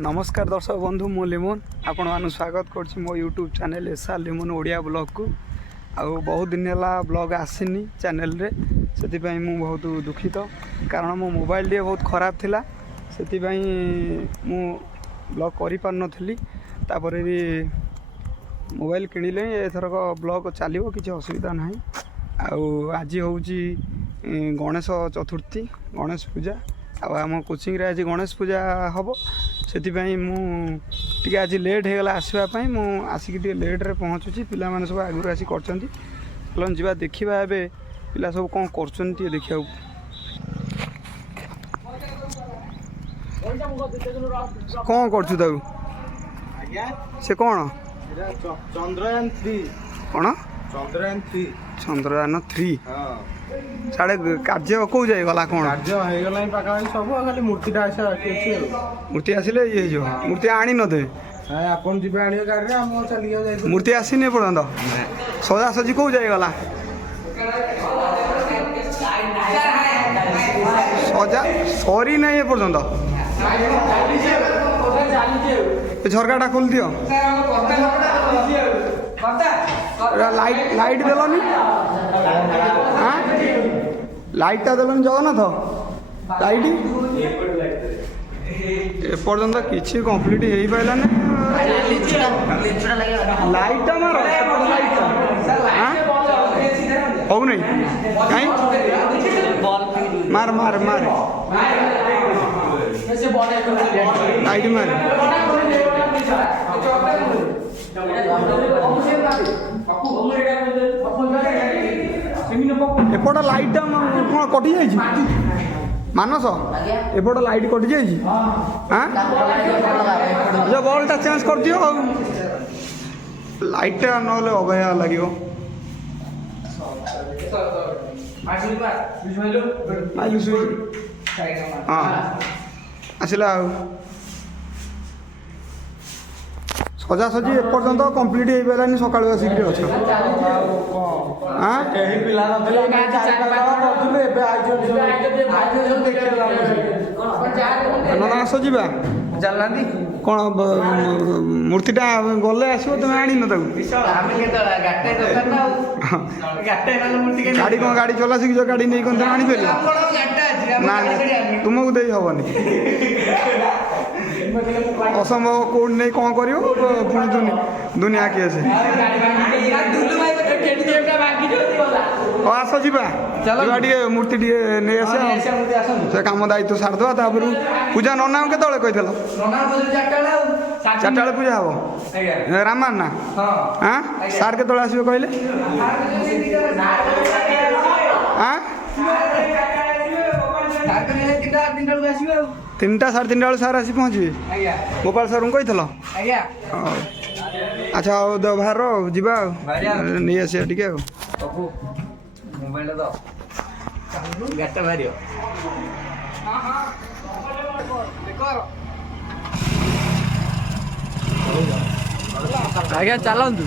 नमस्कार दर्शक बंधु मु लिमोन आपण मान स्वागत कर मो YouTube channel SR Limon Odia blog को आउ बहुत दिन है ब्लॉग आसीनी चैनल रे से बहुत दुखित कारण मो मोबाइल टे बहुत खराब थिला से मु ब्लॉग कर पार नी भी मोबाइल किणिले एथरक ब्लॉग चलो किसी असुविधा ना आज हूँ गणेश चतुर्थी गणेश पूजा आम कोचिंग रे आज गणेश पूजा हम से आज लेट होगला आसवाई मु आसिक लेट रे पहुँचुची पिला माने सब आगु आसी कर चलन जा देखा ए पिला सब कौन कर देखा कौन कर से कौन चंद्रयान 3 कौन चंद्रयान 3 साढ़े कार्य कौ जाए गला कौन कार्य सब खाली मूर्ति मूर्ति आसिले ये जो मूर्ति आनी न दे आपन जिबे आनियो गाड़ी हम चली जाय मूर्ति आसीने पर्यंत सजा सजी कौ जाए गला सजा सरी नहीं ये पर्यंत झरकाटा खोल दियो लाइट लाइट देलनी हाँ लाइटा देलनी जगन्नाथ लाइट एपर्यंत किसी कंप्लीट हो पारा लाइटा मार हो नहीं कहीं मार मार मार लाइट मार एपट लाइट कौन कटि जाइए मानस एपट लाइट कटि जाइए हाँ जो बल्टा चेंज कर दियो लाइटा ना अबया लगे हाँ आसला सजा सजी एपर्यंत कम्प्लीट हो पारानी सकाल आसिक आस जा कौन मूर्तिटा गले आसो तुम आनी न गाड़ी कौन गाड़ी चला शिख गाड़ी नहीं कौन आनी पार ना तुमको दे हेनी असंभव कौन नहीं कौन कर दुनिया किए से आस जा मूर्ति नहीं आस कम दायित्व सारदा पूजा नना के कही चार्टा बेले पूजा हम रामान ना हाँ सार के आसो कहले हाँ 3टा 3:30 बेले सार आसी पहुँचे गोपाल सर को कही अच्छा आओ दे बाहर जा नहीं आस टे आज्ञा चलतु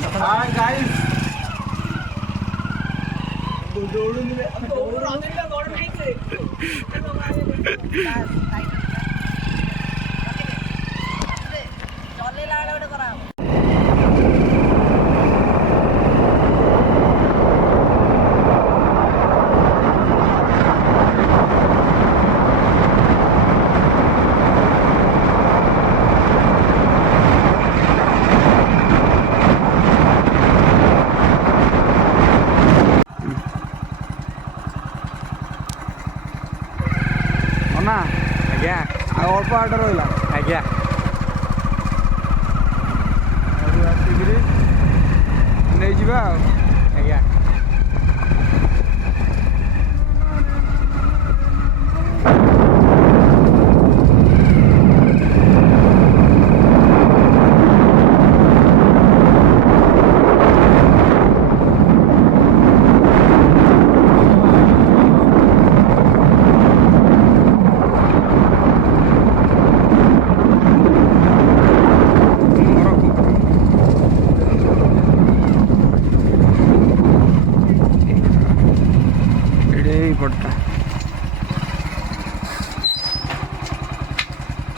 ना आज्ञा अल्प आट रहा आज्ञा नहीं जा आज्ञा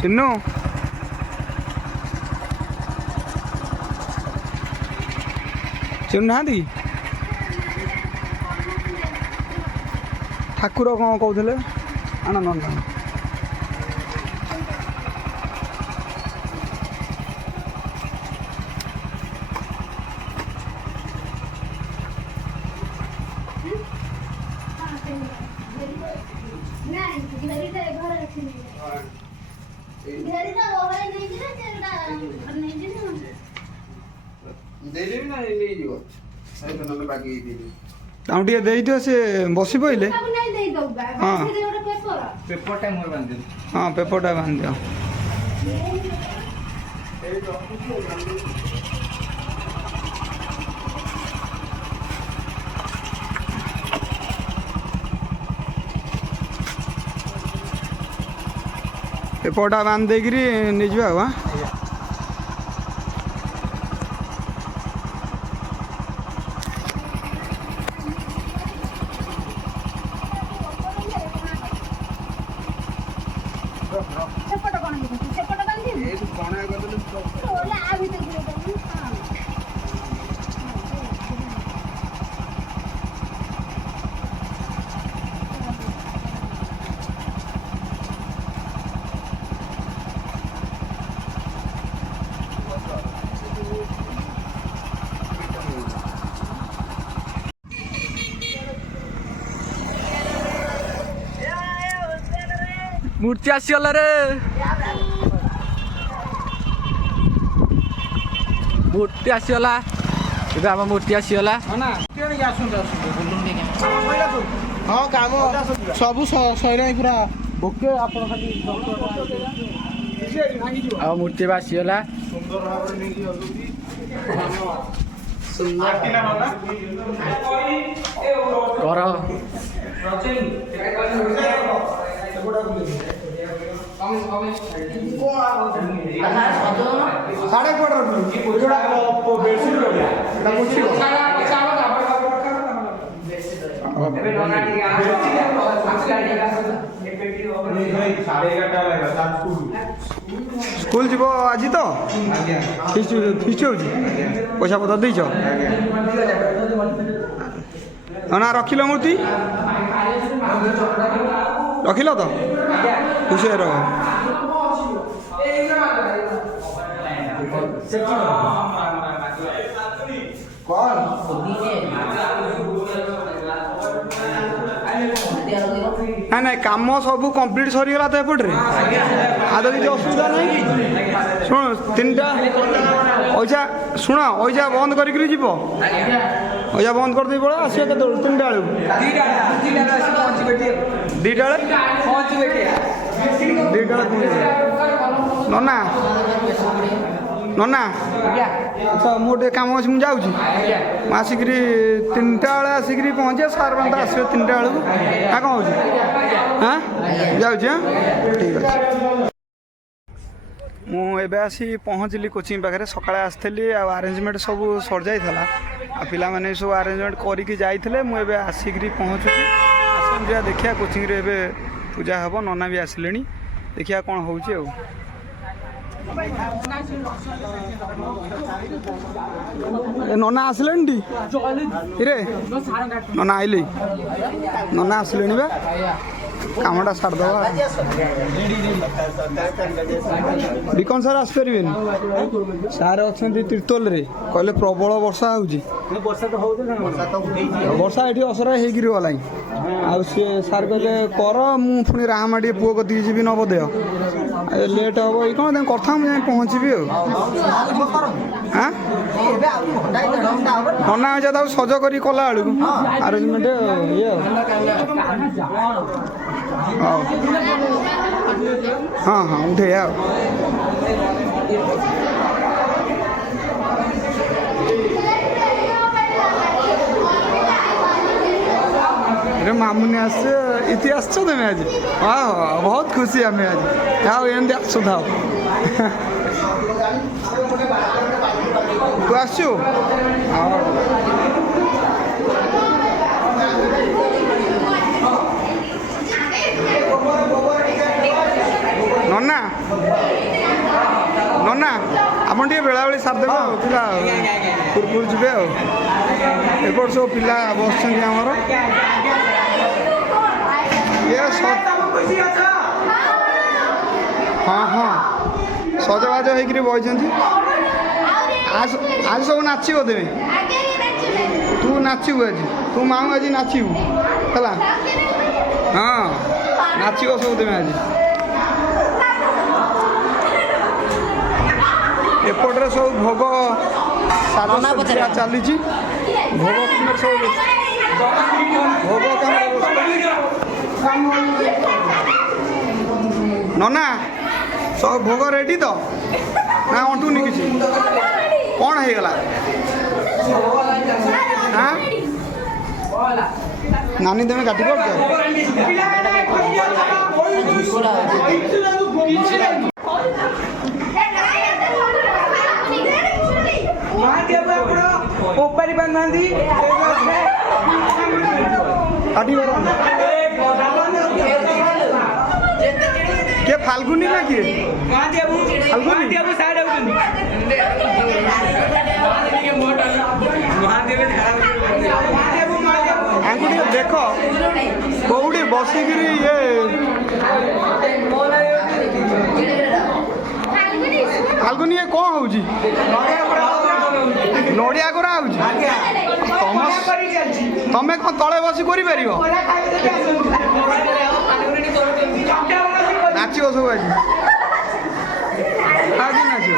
चिन्नू ଚିହ୍ନୁ ନାହାନ୍ତି କି? ଠାକୁର କ'ଣ କହୁଥିଲେ? ଆଣ ନନ୍ଦନ ତାଙ୍କୁ ଟିକେ ଦେଇଦିଅ ସେ ବସି ପଇଲେ। ହଁ ହଁ ପେପରଟା ବାନ୍ଧିଦିଅ। ପେପରଟା ବାନ୍ଧି ଦେଇକିରି ନେଇଯିବା ଆଉ। ମୂର୍ତ୍ତି ଆସିଗଲା ରେ। ମୂର୍ତ୍ତି ଆସିଗଲା। ଏବେ ଆମ ମୂର୍ତ୍ତି ଆସିଗଲା। ହଁ କାମ ସବୁ ସଇଲାଣି ପୁରା ଓକେ। ଆପଣ ଖାଲି ଆଉ ମୂର୍ତ୍ତି ଏବେ ଆସିଗଲା। ସୁନ୍ଦର ଭାବରେ ନେଇକି ଯାଉଛନ୍ତି। କର ସାଢେ ସ୍କୁଲ ଯିବ ଆଜି ତ? ଫିଷ୍ଟ ହେଉଛି? ପଇସା ପତ୍ର ଦେଇଛ? ନା ରଖିଲ ମୂର୍ତ୍ତି? ରଖିଲ ତ? ଖୁସିରେ ରହ। ନାଇଁ ନାଇଁ କାମ ସବୁ କମ୍ପ୍ଲିଟ୍ ସରିଗଲା ତ ଏପଟରେ। ଆଉ ତ କିଛି ଅସୁବିଧା ନାହିଁ। ଶୁଣ ତିନିଟା ପଇସା ଶୁଣ ପଇସା ବନ୍ଦ କରିକିରି ଯିବ। ପଇସା ବନ୍ଦ କରିଦେଇ ପଳେଇ ଆସିବ କେତେବେଳକୁ? 3ଟା ବେଳକୁ। 2ଟା ବେଳେ ନନା ନନା ଆଚ୍ଛା ମୋର ଟିକେ କାମ ଅଛି ମୁଁ ଯାଉଛି। ମୁଁ ଆସିକିରି 3ଟା ବେଳେ ଆସିକିରି ପହଞ୍ଚିବା। ସାର୍ ମାନେ ତ ଆସିବେ 3ଟା ବେଳକୁ। ନା କ'ଣ ହେଉଛି? ହଁ ଯାଉଛି। ଠିକ୍ ଅଛି। ମୁଁ ଏବେ ଆସି ପହଞ୍ଚିଲି କୋଚିଂ ପାଖରେ। ସକାଳେ ଆସିଥିଲି ଆଉ ଆରେଞ୍ଜମେଣ୍ଟ ସବୁ ସରିଯାଇଥିଲା। ଆଉ ପିଲାମାନେ ସବୁ ଆରେଞ୍ଜମେଣ୍ଟ କରିକି ଯାଇଥିଲେ। ମୁଁ ଏବେ ଆସିକିରି ପହଞ୍ଚୁଛି। ଆସନ୍ତୁ ଯିବା ଦେଖିବା କୋଚିଂରେ ଏବେ ପୂଜା ହେବ। ନନା ବି ଆସିଲେଣି। ଦେଖିବା କ'ଣ ହେଉଛି ଆଉ। ନନା ଆସିଲେଣି ଟି? ରେ ନନା ଆଇଲେ? ନନା ଆସିଲେଣି ବା। କାମଟା ସାରିଦେବା। ବିକନ ସାର୍ ଆସିପାରିବେନି? ସାର୍ ଅଛନ୍ତି ତିର୍ତ୍ତୋଲରେ। କହିଲେ ପ୍ରବଳ ବର୍ଷା ହେଉଛି। ବର୍ଷା ଏଠି ଅସରା ହେଇକିରି ଗଲାଣି। ଆଉ ସିଏ ସାର୍ କହିଲେ କର ମୁଁ ପୁଣି ରାହାମା ଟିକେ ପୁଅ କତିକି ଯିବି ନବୋଦୟ। ଲେଟ୍ ହେବ ଏଇ କ'ଣ ତାଙ୍କୁ କଥା ମୁଁ ଯାଇ ପହଞ୍ଚିବି ଆଉ। ହାଁ ନନା ହେଉଛି ତାକୁ ସଜ କରି କଲା ବେଳକୁ ଆରେଞ୍ଜମେଣ୍ଟ ଇଏ ଆଉ। ହଉ ହଁ ହଁ ଉଠେଇବା ଆଉ। ମାମୁନି আসছে ইতি আসছো তুমি আজ? হ্যাঁ হ্যাঁ বহুত খুশি আমি আজ। যাও এমনি আসছো থাও। তু আসছো? ନନା ନନା ଆପଣ ଟିକେ ବେଳାବେଳି ସାରିଦେବେ ଆଉ ପିଲା ପୂର୍ବରୁ ଯିବେ ଆଉ ଏପଟ ସବୁ ପିଲା ବସିଛନ୍ତି ଆମର ହଁ ହଁ ସଜବାଜ ହେଇକିରି ବସିଛନ୍ତି ଆଜି ସବୁ ନାଚିବ ତେବେ ତୁ ନାଚିବୁ ଆଜି ତୁ ମାଉ ଆଜି ନାଚିବୁ ହେଲା ହଁ ନାଚିବ ସବୁ ତେବେ ଆଜି ଏପଟରେ ସବୁ ଭୋଗ ସାଜସଜ୍ଜା ଚାଲିଛି ଭୋଗ କାମରେ ସବୁ ଭୋଗ କାମରେ ନନା ସବୁ ଭୋଗ ରେଡ଼ି ତ ନା ଅଣ୍ଟୁନି କିଛି କ'ଣ ହେଇଗଲା ନାନୀ ତମେ କାଟି ପାରୁଛ କିଏ ଫାଲ୍ଗୁନି ନା କିଏ ଫାଲ୍ଗୁନି ଆଙ୍କୁ ଟିକେ ଦେଖ କୋଉଠି ବସିକିରି ଇଏ ଫାଲ୍ଗୁନି ଇଏ କ'ଣ ହଉଛି ନଡ଼ିଆ କୋରା ହଉଛି ତମେ କ'ଣ ତଳେ ବସି କରିପାରିବ ନାଚିବ ସବୁ ଆଜି ଆଜି ନାଚିବ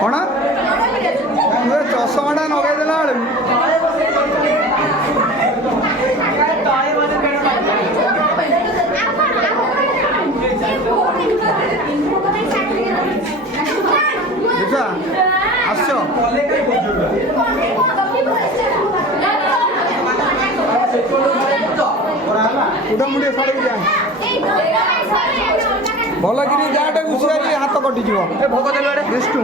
କ'ଣ ଚଷମାଟା ଲଗାଇଦେଲା ବେଳକୁ ଦେଖ ଆସ ମୁଣ୍ଡେ ସାରିକି ଯା ଭଲ କିରି ଯାଆଟେ ଘୁଷିଆରି ହାତ କଟିଯିବ ଏ ଭୋଗ ଦେଲୁ ଆଡ଼େ ବିଷ୍ଣୁ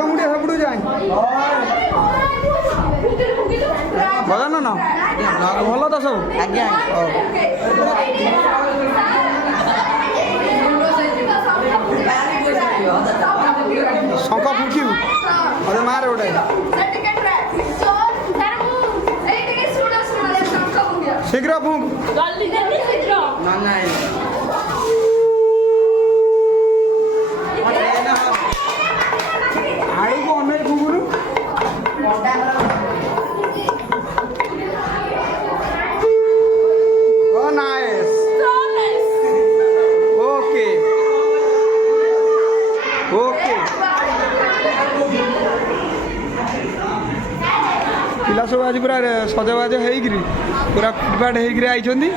ମୁଣ୍ଡେ ସେପଟୁ ଯାଏ ଭଲ ନା ଭଲ ତ ସବୁ ଆଜ୍ଞା ଶଙ୍ଖ ଫୁଙ୍କିବୁ ଅରେ ମାରେ ଗୋଟେ ଶୀଘ୍ର ଫୁଙ୍କ ଆଳୁକୁ ଅନେଇ ଫୁଙ୍କୁରୁ ପିଲା ସବୁ ଆଜି ପୁରା ସଜବାଜ ହେଇକିରି ପୁରା ଫିଟଫାଟ ହେଇକିରି ଆଇଛନ୍ତି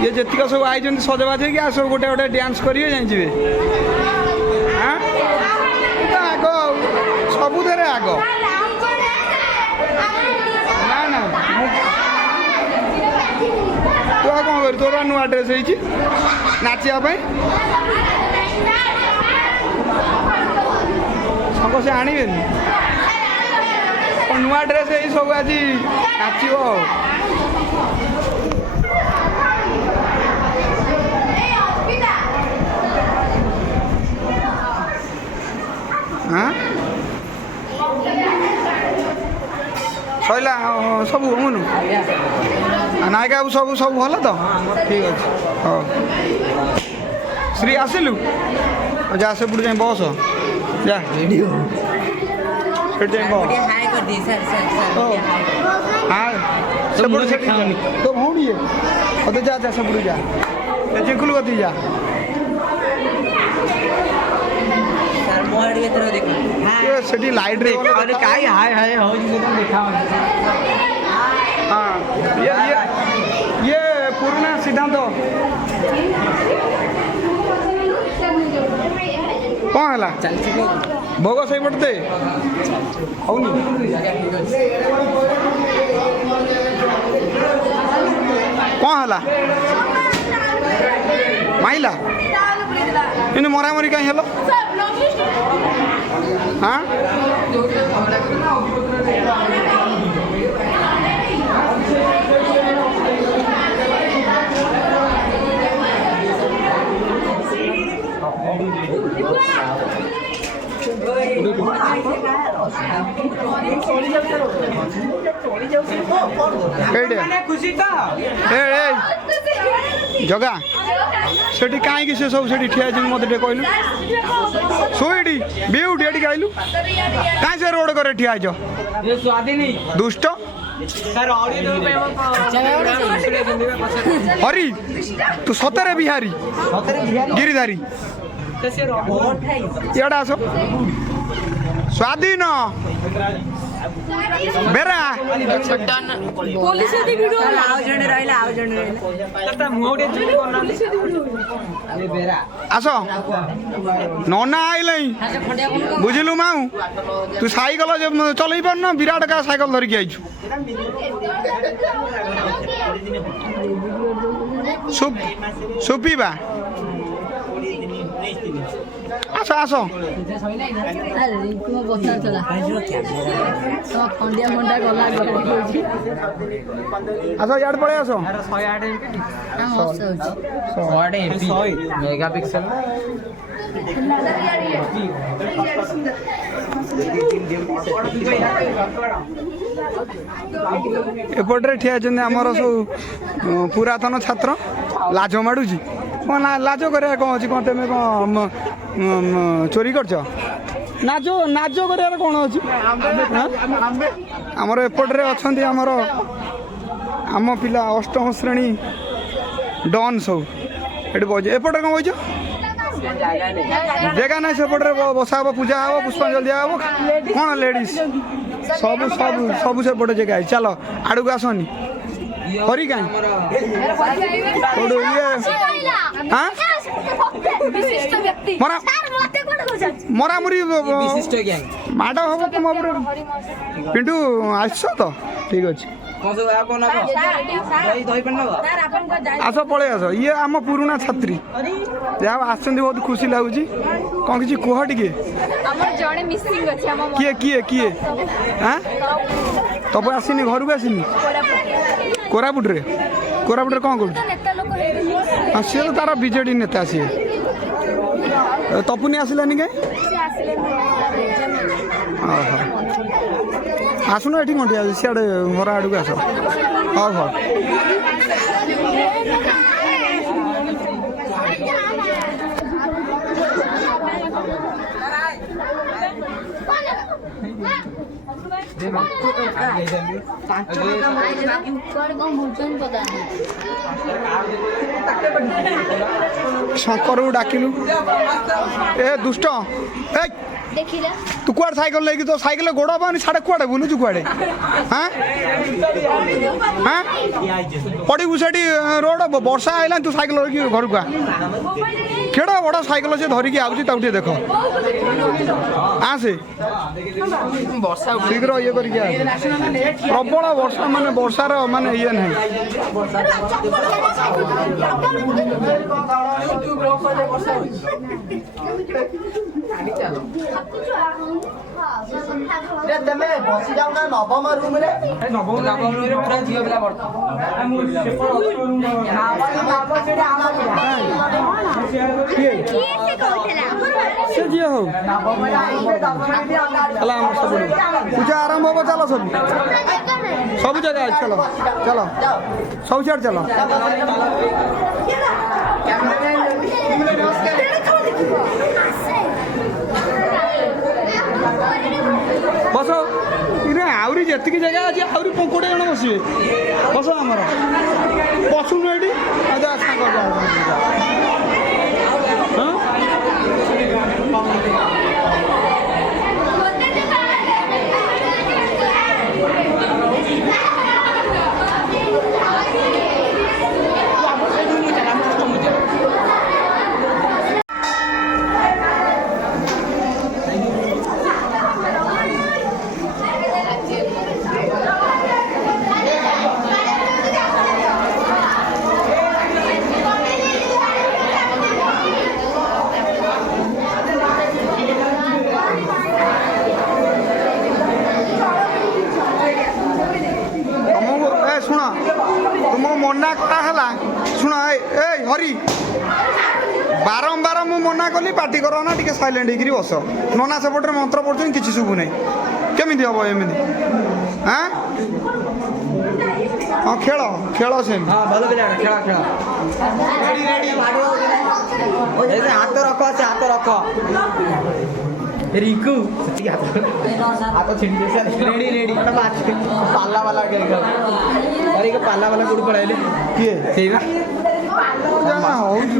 ଇଏ ଯେତିକ ସବୁ ଆଇଛନ୍ତି ସଜବାଜ ହେଇକି ଆଉ ସବୁ ଗୋଟେ ଗୋଟେ ଡ୍ୟାନ୍ସ କରିବେ ଜାଣିଯିବେ ଆଗ ସବୁଥିରେ ଆଗ ନା ନା ତୁ ଆଉ କ'ଣ କରିବୁ ତୋର ନୂଆ ଡ୍ରେସ୍ ହେଇଛି ନାଚିବା ପାଇଁ ସବୁ ସେ ଆଣିବେନି ନୂଆ ଡ୍ରେସ୍ ଏଇ ସବୁ ଆଜି ନାଚିବ ସଇଲା ସବୁ ହଉନୁ ନାୟିକା ବାବୁ ସବୁ ସବୁ ଭଲ ତ ଠିକ୍ ଅଛି ହଉ ଶ୍ରୀ ଆସିଲୁ ଯା ସେପଟୁ ଯାଇ ବସ ଯା ସେଠି ଯାଇ ବସ ସେପଟୁ ସେଠି ତୋ ଭଉଣୀ ଅତେ ଯା ଯା ସେପଟୁ ଯା ଚିଙ୍କୁଲୁ କତି ଯା ସେଠି ଲାଇଟ୍ରେ କାହିଁ ହାଏ ହାଏ ହେଉଛି ସେଟା ଦେଖା ହଁ ଇଏ ପୁରୁଣା ସିଦ୍ଧାନ୍ତ କ'ଣ ହେଲା ଭୋଗ ସେଇପଟେ ଦେ ହଉନି କ'ଣ ହେଲା ମାଇଲା ଏମିତି ମରାମରି କାହିଁ ହେଲ ହଁ जगा सेठी कहीं से सब से ठिया मत कहलु सुईटी बीउटी एटी आइलु कहीं से रोड करे ठिया दुष्ट हरी तू सतरे बिहारी गिरिधारी इड़ा आस स्वाधीन बेरा आस नना आइले बुझिलु माऊ तू साइकल चलई पार न विराट का साइकल धरिकी आइछु सुपीबा आस आस आस यार पड़े आस मेगापिक्सल एपटे ठिया आमर सब पुरातन छात्र लाज माड़ुची कौन लाज कर कौन अच्छी कौन तुम कौन चोरी कर नाच नाच कर कौन अच्छी आमर एपटे अच्छा आमर आम पिला अष्टम श्रेणी डन सब ये बज एपटे कौन बज जगह ना सेपटे बसा हम पूजा हम पुष्पांजलि दिया हम कौन लेडीज सब सब सब सेपटे जगह चलो आड़ को आसनी हरी कहीं मरामुरी माड़ हम तुम पिंटू आस तो ठीक अच्छे आस पलि आस ये आम पुराणा छात्री जहाँ आस बहुत खुशी लगुच कौन किसी कह टे किए किए किए हाँ तब आसनी घर को आसनी कोरापुटे कोरापुटे कौन कर सी तो तार बीजेडी नेता सी तपुनी आसलानी कहीं आसुन ये कंटिया सियाड़े घर आड़ को आस हाँ हाँ शंकर को डाकिलु ए दुष्ट तू कुआड़ साइकिल लेकिन तो साइकिल गोड़ पानी साढ़े कुआड़े बुलुचु कुआड़े हाँ हाँ पड़ू से रोड वर्षा आइला तू साइकिल घर को केड़ा बड़ साइकिल से धरिकी आउची ताऊ देख आसे शीघ्र ये करके प्रबल वर्षा माने वर्षार माने ये नहीं नवम रूम रे पूरा झियो पिला पूजा आरंभ हम चलो सब सब जगह चलो चलो सब सियाड़ चलो बस इने आहरी जी जगह अच्छे आहरी 50 जन बसवे बस आमर बसुन ये मना कराला शुण ए हरी बारंबार मु मना कली पार्टी करो ना टे सैलेंट होकर बस नना सेपटे मंत्र पढ़ुन कि शुभु ना କେମିତି ହେବ ଏମିତି ଆଁ ହଁ ଖେଳ ଖେଳ ସେମିତି ହଁ ଭଲ ପିଲାଟା ଖେଳ ଖେଳ ହାତ ରଖ ସେ ହାତ ରଖ ରିଙ୍କୁ ହାତ ଛିଣ୍ଡି ରେଡି ରେଡି ପାଲା ବାଲା ପାଲା ବାଲା କୋଉଠି ପଳାଇଲେ କିଏ ସେଇ ବା ଜାଣା ହଉଛି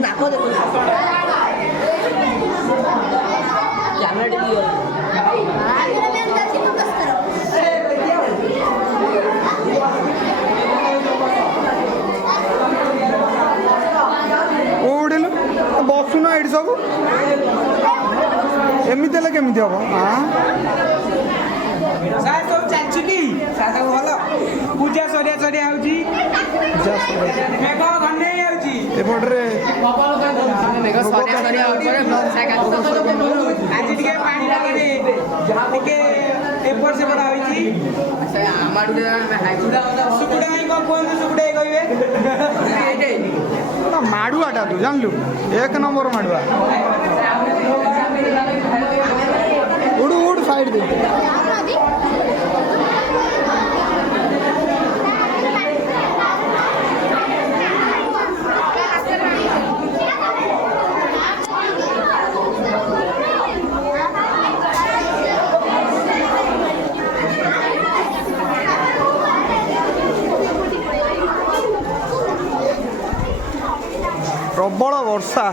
କୋଉଠିଲୁ ବସୁନ ଏଇଠି ସବୁ ଏମିତି ହେଲେ କେମିତି ହବ ସାର୍ ସବୁ ଚାଲିଛି ସାର୍ ଭଲ ପୂଜା ସରିଆ ସରିଆ ହଉଛି ମେଘ ଘନେଇ ଯାଉଛି ଏପଟରେ ଆଜି ଟିକେ ପାଣି ଲାଗିନି ଟିକେ ଏପଟ ସେପଟ ହଉଛି ସୁକୁଡ଼ା ଭାଇ କଣ କୁହନ୍ତୁ ସୁକୁଡ଼ା ଭାଇ କହିବେ ମାଡୁଆଟା ତୁ ଜାଣିଲୁ 1 ନମ୍ବର ମାଡୁଆ ଉଡୁ ଉଡୁ ସାଇଡ ଦେ ପ୍ରବଳ ବର୍ଷା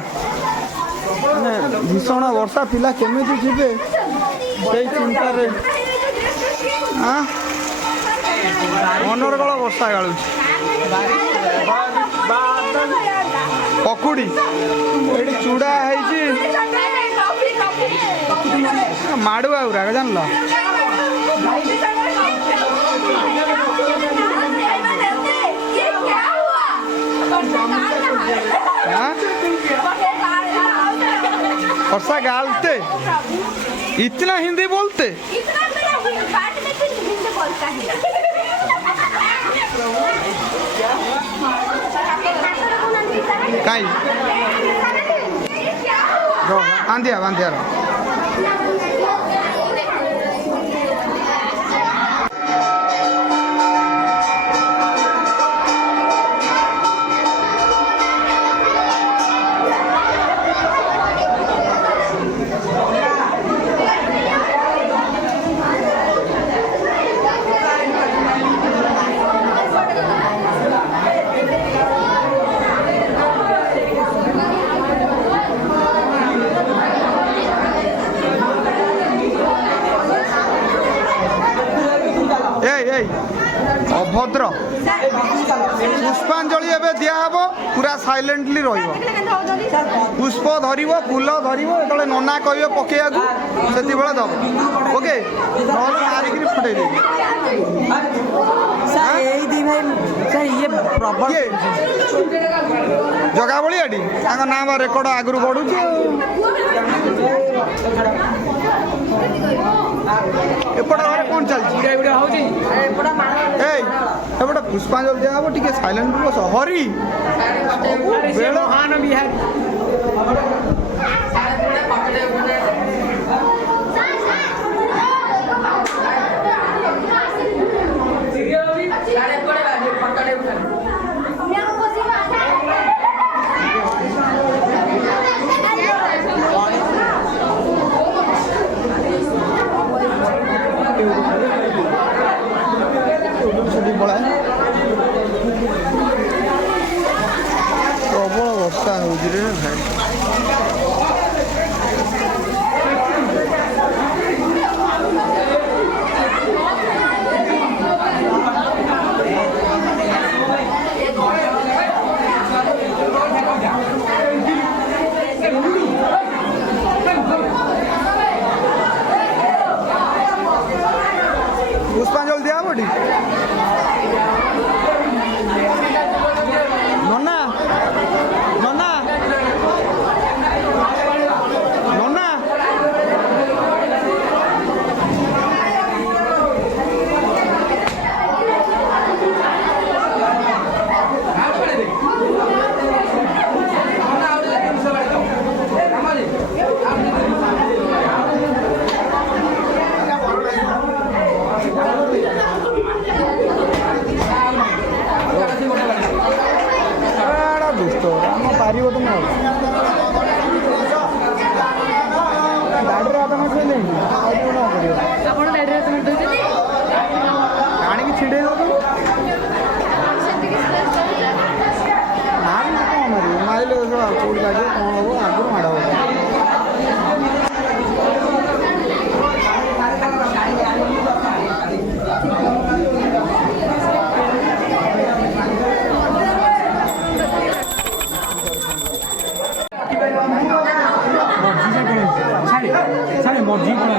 ମାନେ ଭୀଷଣ ବର୍ଷା ପିଲା କେମିତି ଯିବେ ସେଇ ଚିନ୍ତାରେ ଅନର୍ଗଳ ବର୍ଷା ଗାଳୁଛି ପକୁଡ଼ି ଏଠି ଚୁଡ଼ା ହେଇଛି ମାଡୁଆ ଗୁରାକ ଜାଣିଲ वर्षा गालते इतना हिंदी बोलते कहीं बांधिया बांधिया अभद्र पुष्पांजलि एवं दिहब पूरा साइलेंटली पुष्प धर फूल धर जो नना कह पकड़ा से दब ओके मारिक फुटे जगा भाई ना रेकर्ड आगु बढ़ू एपट घरे कौन चलती पुष्पांजलि दिहब टे साइलेंट बस हरी महान बिहार प्रबल वर्षा हो पुष्पांजलि दिया बटी नना नना ପାରିବ ତମେ ଆଉ ଗାଡ଼ିରେ ହାତ ମାରିଦେଲେ ଆଉ କ'ଣ କରିବ ଆପଣ ଗାଡ଼ିରେ ହାତ ମାରି ଦେଉଛନ୍ତି ଆଣିକି ଛିଡ଼େଇ ଦେଉଛୁ ନା କ'ଣ ମାରିବ ମାରିଲେ କେଉଁଠି ବାଜିବ କ'ଣ ହେବ ଆଗରୁ ମାଡ଼ ହେବ ମର୍ଜି କ'ଣ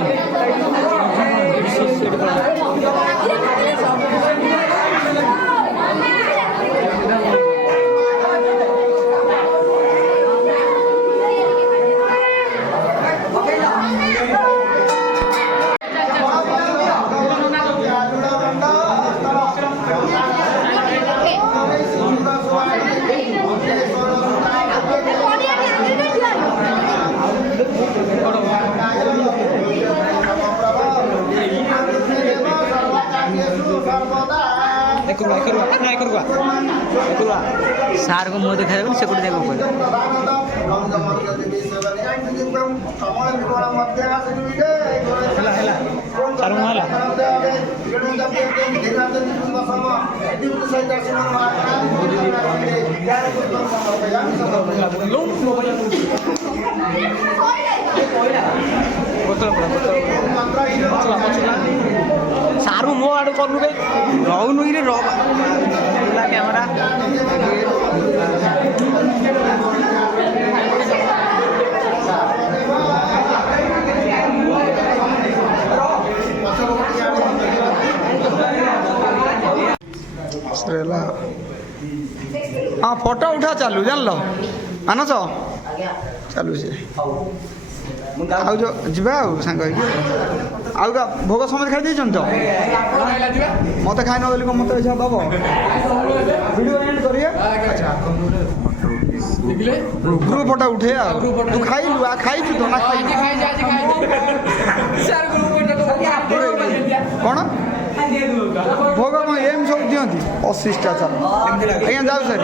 ସାର୍ କୁ ମୁହଁ ଦେଖାଯାବନି ସେ କୋଉଠି ଦେଖିବାକୁ ପଡ଼ିବ ହେଲା ହେଲା ସାର୍ ମୁହଁ ହେଲା ସାର୍ ମୁହଁ ଆଡ଼ୁ କଲୁ ରେ ରହୁନୁ କିରେ କ୍ୟାମେରା हाँ फोटो उठा चालू जान लो मानस चालू से आउ जो जीवा सांग आउ भोग समझ खाई देछन तो मत खाई न गली मत इच्छा दब वीडियो एंड करिए ग्रुप फोटो उठे तू खाई लु खाई तो ना खाई कौन भोग कौन एम सब दिखती 80टा चल आज्ञा जाऊ सर